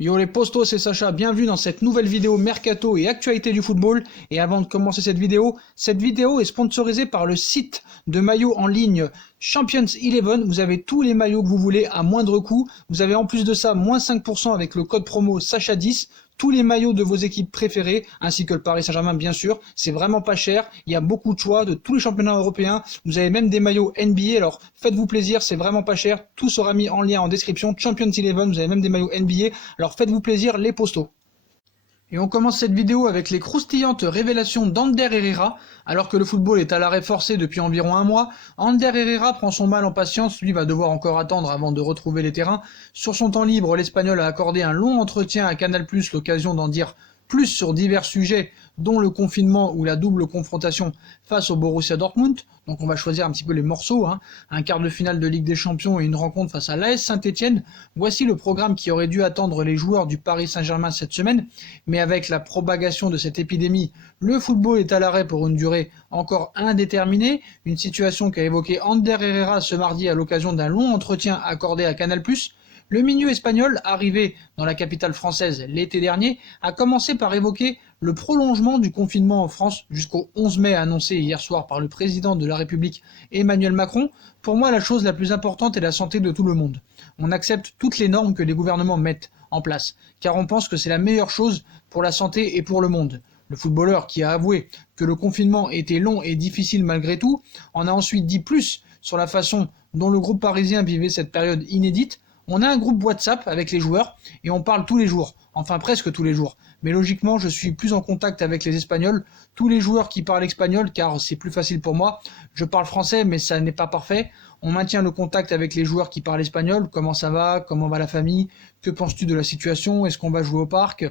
Yo les postos, c'est Sacha, bienvenue dans cette nouvelle vidéo Mercato et actualité du football. Et avant de commencer cette vidéo est sponsorisée par le site de maillots en ligne Champions 11. Vous avez tous les maillots que vous voulez à moindre coût. Vous avez en plus de ça moins 5% avec le code promo Sacha10. Tous les maillots de vos équipes préférées, ainsi que le Paris Saint-Germain bien sûr. C'est vraiment pas cher, il y a beaucoup de choix de tous les championnats européens. Vous avez même des maillots NBA, alors faites-vous plaisir, c'est vraiment pas cher. Tout sera mis en lien en description. Champions 11, vous avez même des maillots NBA, alors faites-vous plaisir les postos. Et on commence cette vidéo avec les croustillantes révélations d'Ander Herrera. Alors que le football est à l'arrêt forcé depuis environ un mois, Ander Herrera prend son mal en patience, lui va devoir encore attendre avant de retrouver les terrains. Sur son temps libre, l'Espagnol a accordé un long entretien à Canal+, l'occasion d'en dire plus sur divers sujets, dont le confinement ou la double confrontation face au Borussia Dortmund. Donc on va choisir un petit peu les morceaux, un quart de finale de Ligue des Champions et une rencontre face à l'AS Saint-Etienne. Voici le programme qui aurait dû attendre les joueurs du Paris Saint-Germain cette semaine, mais avec la propagation de cette épidémie, le football est à l'arrêt pour une durée encore indéterminée, une situation qu'a évoqué Ander Herrera ce mardi à l'occasion d'un long entretien accordé à Canal+. Le milieu espagnol, arrivé dans la capitale française l'été dernier, a commencé par évoquer le prolongement du confinement en France jusqu'au 11 mai annoncé hier soir par le président de la République Emmanuel Macron. Pour moi, la chose la plus importante est la santé de tout le monde. On accepte toutes les normes que les gouvernements mettent en place, car on pense que c'est la meilleure chose pour la santé et pour le monde. Le footballeur qui a avoué que le confinement était long et difficile malgré tout, en a ensuite dit plus sur la façon dont le groupe parisien vivait cette période inédite. On a un groupe WhatsApp avec les joueurs et on parle tous les jours, enfin presque tous les jours. Mais logiquement, je suis plus en contact avec les Espagnols, tous les joueurs qui parlent espagnol, car c'est plus facile pour moi. Je parle français, mais ça n'est pas parfait. On maintient le contact avec les joueurs qui parlent espagnol. Comment ça va? Comment va la famille? Que penses-tu de la situation? Est-ce qu'on va jouer au parc?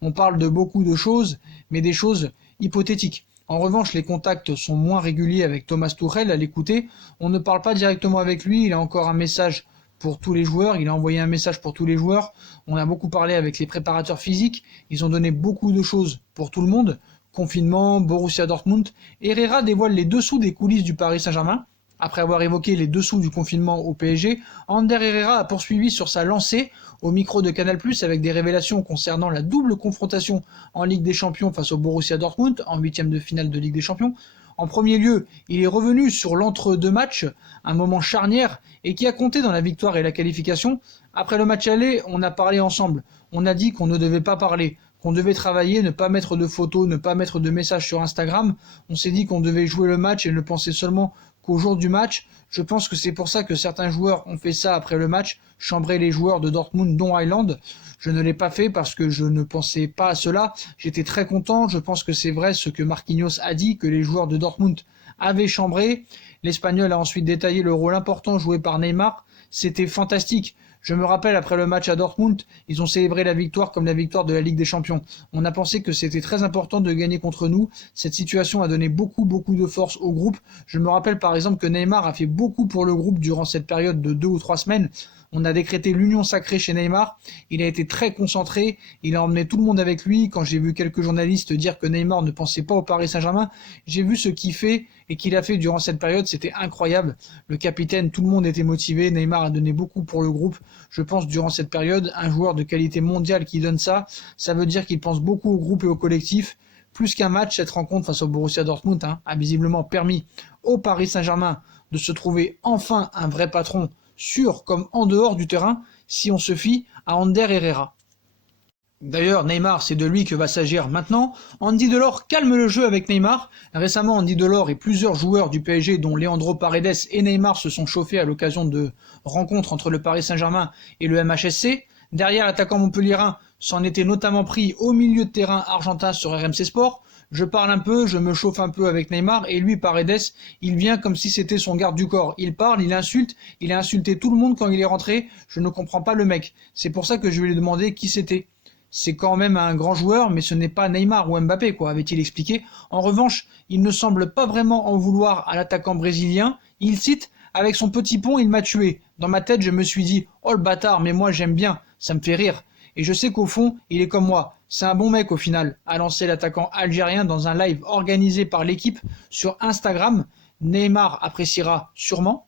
On parle de beaucoup de choses, mais des choses hypothétiques. En revanche, les contacts sont moins réguliers avec Thomas Tuchel à l'écouter. On ne parle pas directement avec lui, il a encore un message pour tous les joueurs, il a envoyé un message pour tous les joueurs. On a beaucoup parlé avec les préparateurs physiques, ils ont donné beaucoup de choses pour tout le monde. Confinement, Borussia Dortmund. Herrera dévoile les dessous des coulisses du Paris Saint-Germain. Après avoir évoqué les dessous du confinement au PSG, Ander Herrera a poursuivi sur sa lancée au micro de Canal+, avec des révélations concernant la double confrontation en Ligue des Champions face au Borussia Dortmund en huitième de finale de Ligue des Champions. En premier lieu, il est revenu sur l'entre-deux matchs, un moment charnière et qui a compté dans la victoire et la qualification. Après le match aller, on a parlé ensemble. On a dit qu'on ne devait pas parler, qu'on devait travailler, ne pas mettre de photos, ne pas mettre de messages sur Instagram. On s'est dit qu'on devait jouer le match et ne penser seulement qu'au jour du match. Je pense que c'est pour ça que certains joueurs ont fait ça après le match, chambrer les joueurs de Dortmund dont Haaland. Je ne l'ai pas fait parce que je ne pensais pas à cela. J'étais très content. Je pense que c'est vrai ce que Marquinhos a dit, que les joueurs de Dortmund avaient chambré. L'Espagnol a ensuite détaillé le rôle important joué par Neymar. C'était fantastique. Je me rappelle, après le match à Dortmund, ils ont célébré la victoire comme la victoire de la Ligue des Champions. On a pensé que c'était très important de gagner contre nous. Cette situation a donné beaucoup de force au groupe. Je me rappelle par exemple que Neymar a fait beaucoup pour le groupe durant cette période de 2 ou 3 semaines. On a décrété l'union sacrée chez Neymar. Il a été très concentré. Il a emmené tout le monde avec lui. Quand j'ai vu quelques journalistes dire que Neymar ne pensait pas au Paris Saint-Germain, j'ai vu ce qu'il fait et qu'il a fait durant cette période. C'était incroyable. Le capitaine, tout le monde était motivé. Neymar a donné beaucoup pour le groupe. Je pense durant cette période, un joueur de qualité mondiale qui donne ça, ça veut dire qu'il pense beaucoup au groupe et au collectif. Plus qu'un match, cette rencontre face au Borussia Dortmund a visiblement permis au Paris Saint-Germain de se trouver enfin un vrai patron, sûr comme en dehors du terrain, si on se fie à Ander Herrera. D'ailleurs, Neymar, c'est de lui que va s'agir maintenant. Andy Delors calme le jeu avec Neymar. Récemment, Andy Delors et plusieurs joueurs du PSG, dont Leandro Paredes et Neymar, se sont chauffés à l'occasion de rencontres entre le Paris Saint-Germain et le MHSC. Derrière, l'attaquant montpelliérain s'en était notamment pris au milieu de terrain argentin sur RMC Sport. Je parle un peu, je me chauffe un peu avec Neymar, et lui, Paredes, il vient comme si c'était son garde du corps. Il parle, il insulte, il a insulté tout le monde quand il est rentré. Je ne comprends pas le mec. C'est pour ça que je vais lui demander qui c'était. C'est quand même un grand joueur, mais ce n'est pas Neymar ou Mbappé, avait-il expliqué. En revanche, il ne semble pas vraiment en vouloir à l'attaquant brésilien. Il cite « Avec son petit pont, il m'a tué. Dans ma tête, je me suis dit « Oh le bâtard, mais moi j'aime bien, ça me fait rire. » Et je sais qu'au fond, il est comme moi. C'est un bon mec au final, a lancé l'attaquant algérien dans un live organisé par l'équipe sur Instagram. Neymar appréciera sûrement.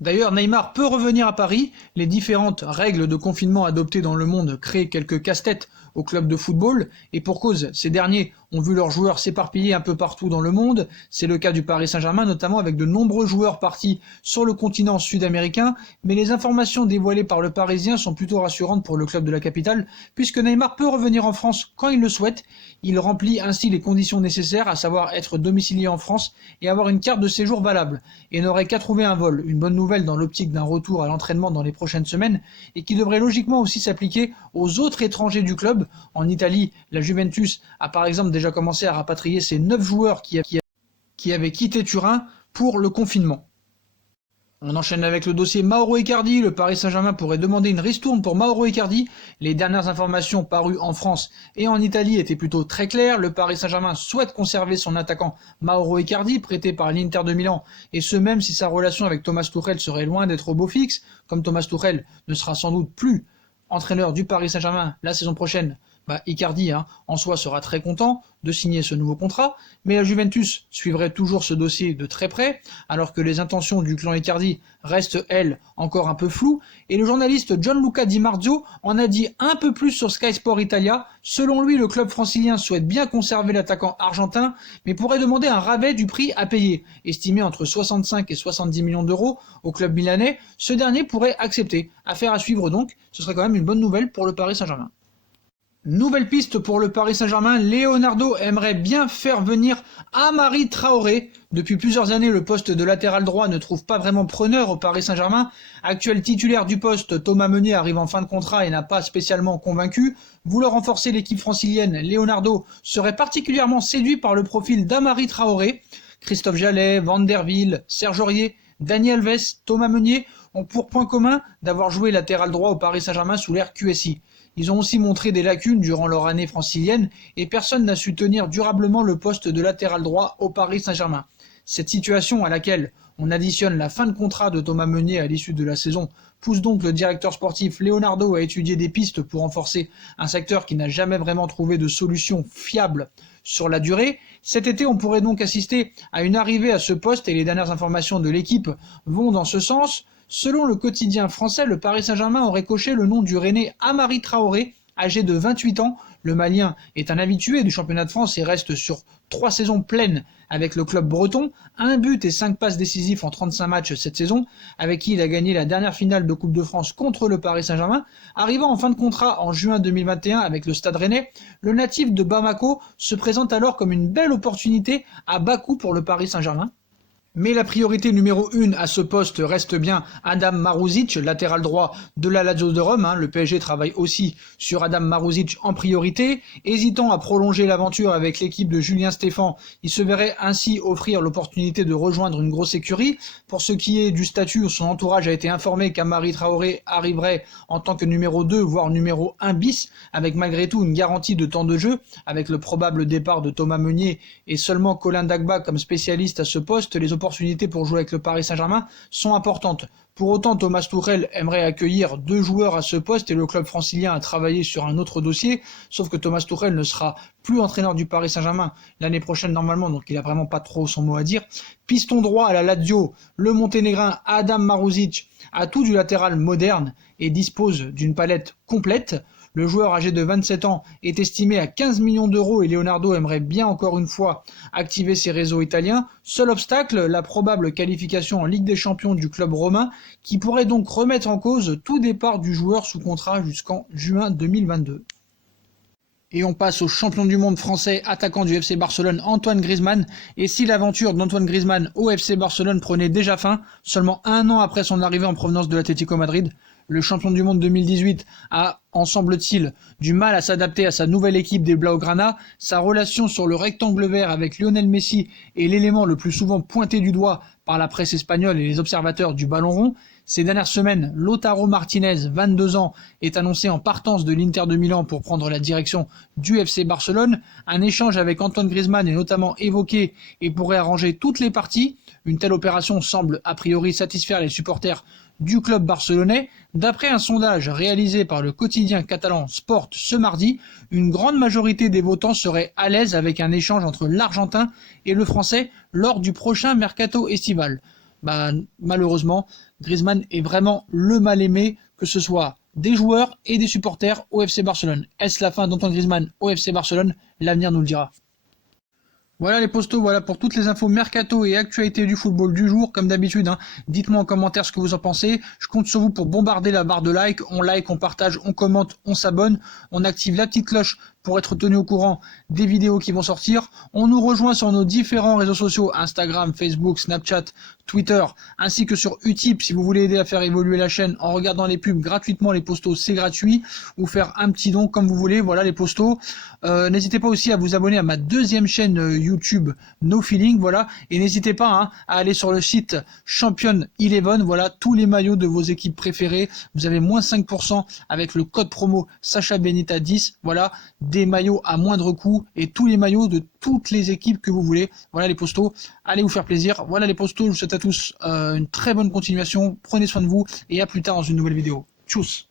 D'ailleurs, Neymar peut revenir à Paris. Les différentes règles de confinement adoptées dans le monde créent quelques casse-têtes aux clubs de football, et pour cause, ces derniers ont vu leurs joueurs s'éparpiller un peu partout dans le monde. C'est le cas du Paris Saint-Germain, notamment avec de nombreux joueurs partis sur le continent sud-américain, mais les informations dévoilées par le Parisien sont plutôt rassurantes pour le club de la capitale, puisque Neymar peut revenir en France quand il le souhaite. Il remplit ainsi les conditions nécessaires, à savoir être domicilié en France et avoir une carte de séjour valable, et n'aurait qu'à trouver un vol. Une bonne nouvelle dans l'optique d'un retour à l'entraînement dans les prochaines semaines, et qui devrait logiquement aussi s'appliquer aux autres étrangers du club. En Italie, la Juventus a par exemple déjà commencé à rapatrier ses 9 joueurs qui avaient quitté Turin pour le confinement. On enchaîne avec le dossier Mauro Icardi. Le Paris Saint-Germain pourrait demander une ristourne pour Mauro Icardi. Les dernières informations parues en France et en Italie étaient plutôt très claires. Le Paris Saint-Germain souhaite conserver son attaquant Mauro Icardi, prêté par l'Inter de Milan, et ce même si sa relation avec Thomas Tuchel serait loin d'être au beau fixe. Comme Thomas Tuchel ne sera sans doute plus entraîneur du Paris Saint-Germain la saison prochaine, Icardi en soi sera très content de signer ce nouveau contrat, mais la Juventus suivrait toujours ce dossier de très près, alors que les intentions du clan Icardi restent, elles, encore un peu floues, et le journaliste Gianluca Di Marzio en a dit un peu plus sur Sky Sport Italia. Selon lui, le club francilien souhaite bien conserver l'attaquant argentin, mais pourrait demander un rabais du prix à payer, estimé entre 65 et 70 millions d'euros au club milanais. Ce dernier pourrait accepter. Affaire à suivre donc, ce serait quand même une bonne nouvelle pour le Paris Saint-Germain. Nouvelle piste pour le Paris Saint-Germain, Leonardo aimerait bien faire venir Amari Traoré. Depuis plusieurs années, le poste de latéral droit ne trouve pas vraiment preneur au Paris Saint-Germain. Actuel titulaire du poste, Thomas Meunier arrive en fin de contrat et n'a pas spécialement convaincu. Voulant renforcer l'équipe francilienne, Leonardo serait particulièrement séduit par le profil d'Amari Traoré. Christophe Jallet, Van der Wiel, Serge Aurier, Dani Alves, Thomas Meunier ont pour point commun d'avoir joué latéral droit au Paris Saint-Germain sous l'ère QSI. Ils ont aussi montré des lacunes durant leur année francilienne et personne n'a su tenir durablement le poste de latéral droit au Paris Saint-Germain. Cette situation à laquelle on additionne la fin de contrat de Thomas Meunier à l'issue de la saison pousse donc le directeur sportif Leonardo à étudier des pistes pour renforcer un secteur qui n'a jamais vraiment trouvé de solution fiable sur la durée. Cet été, on pourrait donc assister à une arrivée à ce poste et les dernières informations de l'équipe vont dans ce sens. Selon le quotidien français, le Paris Saint-Germain aurait coché le nom du Rennais Amari Traoré, âgé de 28 ans. Le Malien est un habitué du championnat de France et reste sur 3 saisons pleines avec le club breton, 1 but et 5 passes décisifs en 35 matchs cette saison, avec qui il a gagné la dernière finale de Coupe de France contre le Paris Saint-Germain. Arrivant en fin de contrat en juin 2021 avec le Stade Rennais, le natif de Bamako se présente alors comme une belle opportunité à bas coût pour le Paris Saint-Germain. Mais la priorité numéro 1 à ce poste reste bien Adam Maruzic, latéral droit de la Lazio de Rome. Le PSG travaille aussi sur Adam Maruzic en priorité. Hésitant à prolonger l'aventure avec l'équipe de Julien Stéphan, il se verrait ainsi offrir l'opportunité de rejoindre une grosse écurie. Pour ce qui est du statut, son entourage a été informé qu'Amari Traoré arriverait en tant que numéro 2, voire numéro 1 bis, avec malgré tout une garantie de temps de jeu, avec le probable départ de Thomas Meunier et seulement Colin Dagba comme spécialiste à ce poste. Les opportunités pour jouer avec le Paris Saint-Germain sont importantes. Pour autant, Thomas Tuchel aimerait accueillir 2 joueurs à ce poste et le club francilien a travaillé sur un autre dossier, sauf que Thomas Tuchel ne sera plus entraîneur du Paris Saint-Germain l'année prochaine normalement, donc il a vraiment pas trop son mot à dire. Piston droit à la Lazio, le Monténégrin Adam Maruzic a tout du latéral moderne et dispose d'une palette complète. Le joueur âgé de 27 ans est estimé à 15 millions d'euros et Leonardo aimerait bien encore une fois activer ses réseaux italiens. Seul obstacle, la probable qualification en Ligue des Champions du club romain qui pourrait donc remettre en cause tout départ du joueur sous contrat jusqu'en juin 2022. Et on passe au champion du monde français, attaquant du FC Barcelone, Antoine Griezmann. Et si l'aventure d'Antoine Griezmann au FC Barcelone prenait déjà fin, seulement 1 an après son arrivée en provenance de l'Atlético Madrid, le champion du monde 2018 a, en semble-t-il, du mal à s'adapter à sa nouvelle équipe des Blaugrana. Sa relation sur le rectangle vert avec Lionel Messi est l'élément le plus souvent pointé du doigt par la presse espagnole et les observateurs du ballon rond. Ces dernières semaines, Lautaro Martinez, 22 ans, est annoncé en partance de l'Inter de Milan pour prendre la direction du FC Barcelone. Un échange avec Antoine Griezmann est notamment évoqué et pourrait arranger toutes les parties. Une telle opération semble a priori satisfaire les supporters du club barcelonais. D'après un sondage réalisé par le quotidien catalan Sport ce mardi, une grande majorité des votants seraient à l'aise avec un échange entre l'Argentin et le Français lors du prochain mercato estival. bah, malheureusement, Griezmann est vraiment le mal aimé, que ce soit des joueurs et des supporters au FC Barcelone. Est-ce la fin d'Antoine Griezmann au FC Barcelone? L'avenir nous le dira. Voilà les postos, voilà pour toutes les infos mercato et actualités du football du jour. Comme d'habitude, hein, dites-moi en commentaire ce que vous en pensez. Je compte sur vous pour bombarder la barre de like. On partage, on commente, on s'abonne. On active la petite cloche pour être tenu au courant des vidéos qui vont sortir. On nous rejoint sur nos différents réseaux sociaux, Instagram, Facebook, Snapchat, Twitter, ainsi que sur Utip si vous voulez aider à faire évoluer la chaîne en regardant les pubs gratuitement. Les postos, c'est gratuit. Ou faire un petit don comme vous voulez. Voilà les postos. N'hésitez pas aussi à vous abonner à ma deuxième chaîne YouTube No Feeling, voilà, et n'hésitez pas hein, à aller sur le site Champion 11, voilà, tous les maillots de vos équipes préférées, vous avez moins 5% avec le code promo Sacha Benita 10, voilà, des maillots à moindre coût et tous les maillots de toutes les équipes que vous voulez, voilà les postos, allez vous faire plaisir, voilà les postos, je vous souhaite à tous une très bonne continuation, prenez soin de vous et à plus tard dans une nouvelle vidéo, tchuss.